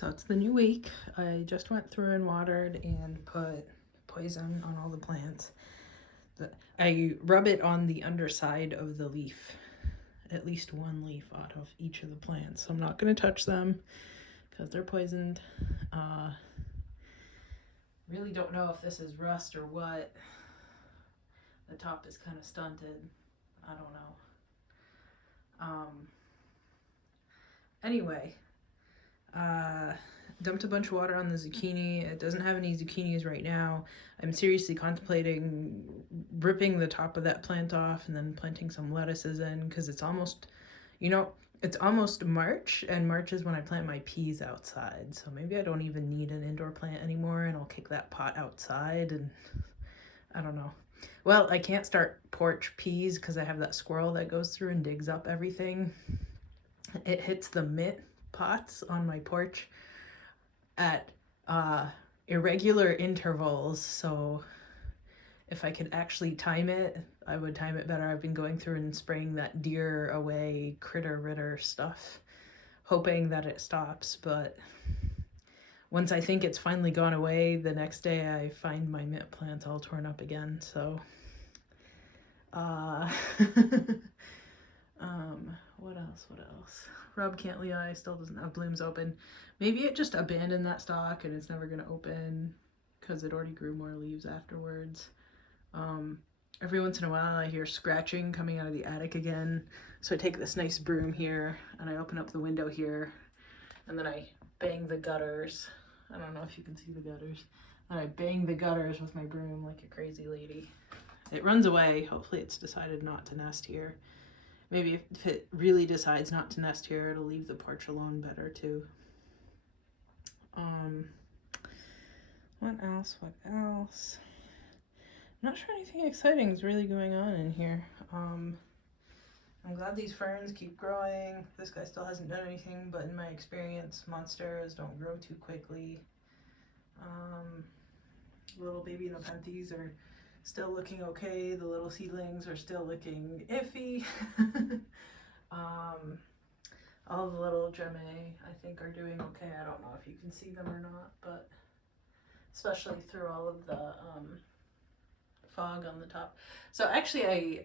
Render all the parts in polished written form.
So it's the new week. I just went through and watered and put poison on all the plants. I rub it on the underside of the leaf, at least one leaf out of each of the plants. So I'm not going to touch them because they're poisoned. Really don't know if this is rust or what. The top is kind of stunted. I don't know. Anyway, dumped a bunch of water on the zucchini. It doesn't have any zucchinis right now. I'm seriously contemplating ripping the top of that plant off and then planting some lettuces in because it's almost, it's almost March, and March is when I plant my peas outside. So maybe I don't even need an indoor plant anymore, and I'll kick that pot outside, and I don't know. Well, I can't start porch peas because I have that squirrel that goes through and digs up everything. It hits the mint pots on my porch at irregular intervals, so if I could actually time it, I would time it better. I've been going through and spraying that deer away critter ritter stuff, hoping that it stops, but once I think it's finally gone away, the next day I find my mint plants all torn up again, so what else? Rob Cantley still doesn't have blooms open. Maybe it just abandoned that stalk and it's never gonna open because it already grew more leaves afterwards. Every once in a while I hear scratching coming out of the attic again. So I take this nice broom here and I open up the window here and then I bang the gutters. I don't know if you can see the gutters. And I bang the gutters with my broom like a crazy lady. It runs away. Hopefully it's decided not to nest here. Maybe if it really decides not to nest here, it'll leave the porch alone better too. What else? I'm not sure anything exciting is really going on in here. I'm glad these ferns keep growing. This guy still hasn't done anything, but in my experience, monsteras don't grow too quickly. Little baby nepenthes are still looking okay. The little seedlings are still looking iffy. All the little gemme I think are doing okay. I don't know if you can see them or not, but especially through all of the fog on the top. So actually I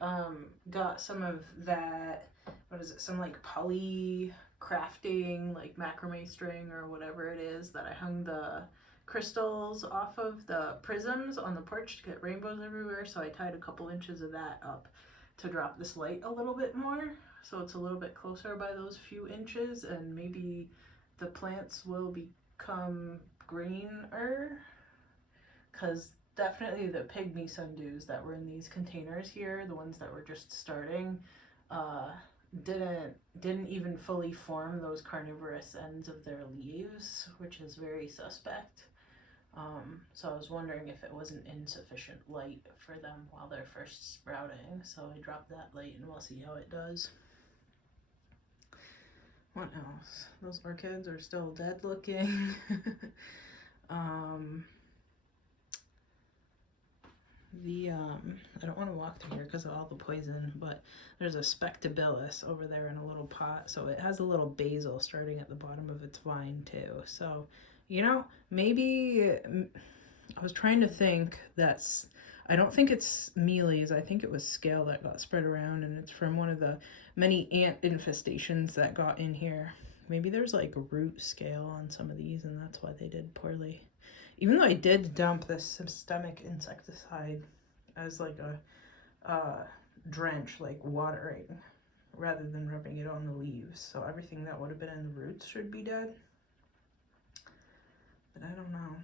got some of that, what is it, some like poly crafting like macrame string or whatever it is that I hung the crystals off of the prisms on the porch to get rainbows everywhere. So I tied a couple inches of that up to drop this light a little bit more, so it's a little bit closer by those few inches, and maybe the plants will become greener, because definitely the pygmy sundews that were in these containers here, the ones that were just starting, didn't even fully form those carnivorous ends of their leaves, which is very suspect. So I was wondering if it wasn't insufficient light for them while they're first sprouting. So I dropped that light and we'll see how it does. What else? Those orchids are still dead looking. I don't want to walk through here because of all the poison, but there's a spectabilis over there in a little pot. So it has a little basil starting at the bottom of its vine too. So, maybe I was trying to think I don't think it's mealies. I think it was scale that got spread around, and it's from one of the many ant infestations that got in here. Maybe there's like root scale on some of these, and that's why they did poorly. Even though I did dump this systemic insecticide as like a drench, like watering, rather than rubbing it on the leaves. So everything that would have been in the roots should be dead. But I don't know.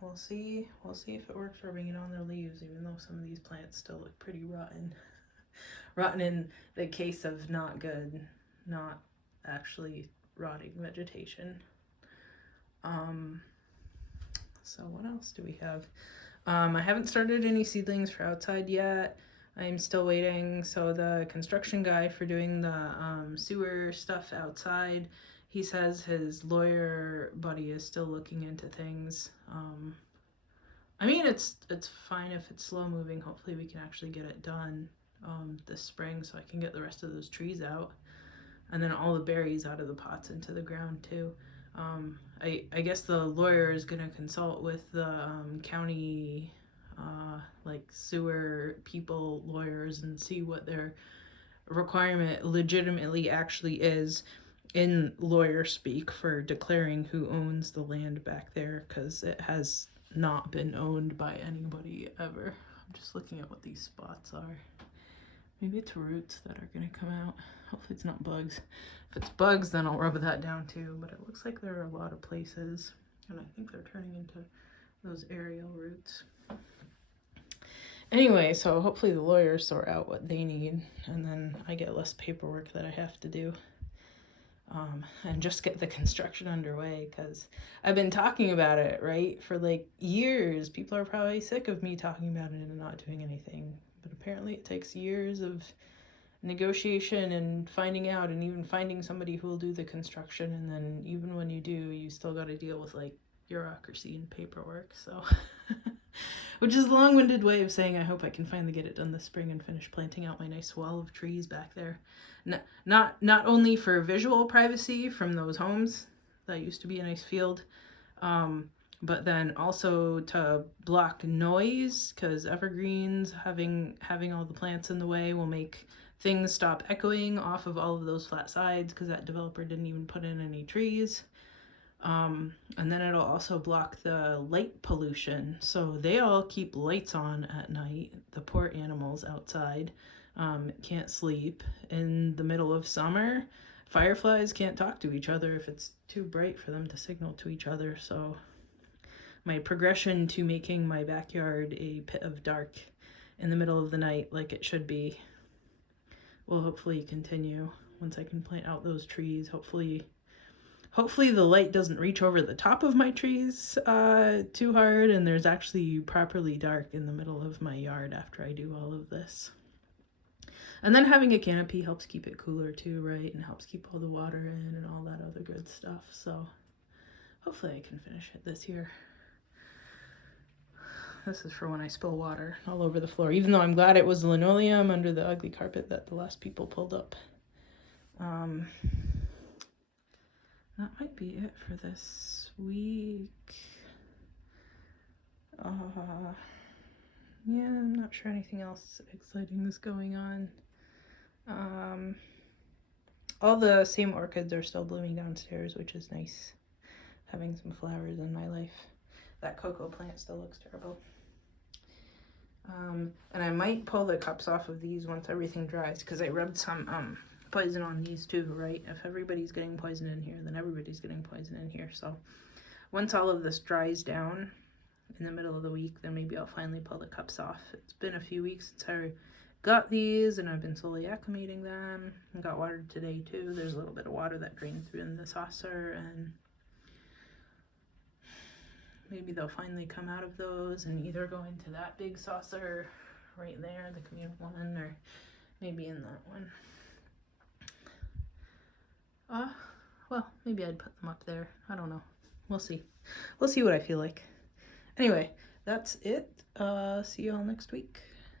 We'll see if it works rubbing it on their leaves, even though some of these plants still look pretty rotten. Rotten in the case of not good, not actually rotting vegetation. So what else do we have? I haven't started any seedlings for outside yet. I'm still waiting. So the construction guy for doing the sewer stuff outside, he says his lawyer buddy is still looking into things. I mean, it's fine if it's slow moving. Hopefully we can actually get it done this spring so I can get the rest of those trees out. And then all the berries out of the pots into the ground too. I guess the lawyer is going to consult with the county like sewer people, lawyers, and see what their requirement legitimately actually is in lawyer speak for declaring who owns the land back there, because it has not been owned by anybody ever. I'm just looking at what these spots are. Maybe it's roots that are gonna come out. Hopefully it's not bugs. If it's bugs, then I'll rub that down too, but it looks like there are a lot of places, and I think they're turning into those aerial roots. Anyway, so hopefully the lawyers sort out what they need, and then I get less paperwork that I have to do. And just get the construction underway, because I've been talking about it, right, for like years. People are probably sick of me talking about it and not doing anything, but apparently it takes years of negotiation and finding out, and even finding somebody who will do the construction, and then even when you do, you still got to deal with like bureaucracy and paperwork. So which is a long-winded way of saying I hope I can finally get it done this spring and finish planting out my nice wall of trees back there. Not only for visual privacy from those homes, that used to be a nice field, but then also to block noise, because evergreens, having all the plants in the way, will make things stop echoing off of all of those flat sides, because that developer didn't even put in any trees. And then it'll also block the light pollution, so they all keep lights on at night. The poor animals outside can't sleep. In the middle of summer, fireflies can't talk to each other if it's too bright for them to signal to each other. So my progression to making my backyard a pit of dark in the middle of the night, like it should be, will hopefully continue once I can plant out those trees. Hopefully the light doesn't reach over the top of my trees too hard, and there's actually properly dark in the middle of my yard after I do all of this. And then having a canopy helps keep it cooler too, right? And helps keep all the water in and all that other good stuff. So hopefully I can finish it this year. This is for when I spill water all over the floor, even though I'm glad it was linoleum under the ugly carpet that the last people pulled up. That might be it for this week. Yeah, I'm not sure anything else exciting is going on. All the same orchids are still blooming downstairs, which is nice. Having some flowers in my life. That cocoa plant still looks terrible. And I might pull the cups off of these once everything dries, because I rubbed some poison on these too, right? If everybody's getting poison in here, then everybody's getting poison in here. So once all of this dries down in the middle of the week, then maybe I'll finally pull the cups off. It's been a few weeks since I got these, and I've been slowly acclimating them. I got watered today too. There's a little bit of water that drained through in the saucer, and maybe they'll finally come out of those and either go into that big saucer right there, the communal one, or maybe in that one. Well, maybe I'd put them up there. I don't know. We'll see. We'll see what I feel like. Anyway, that's it. See you all next week.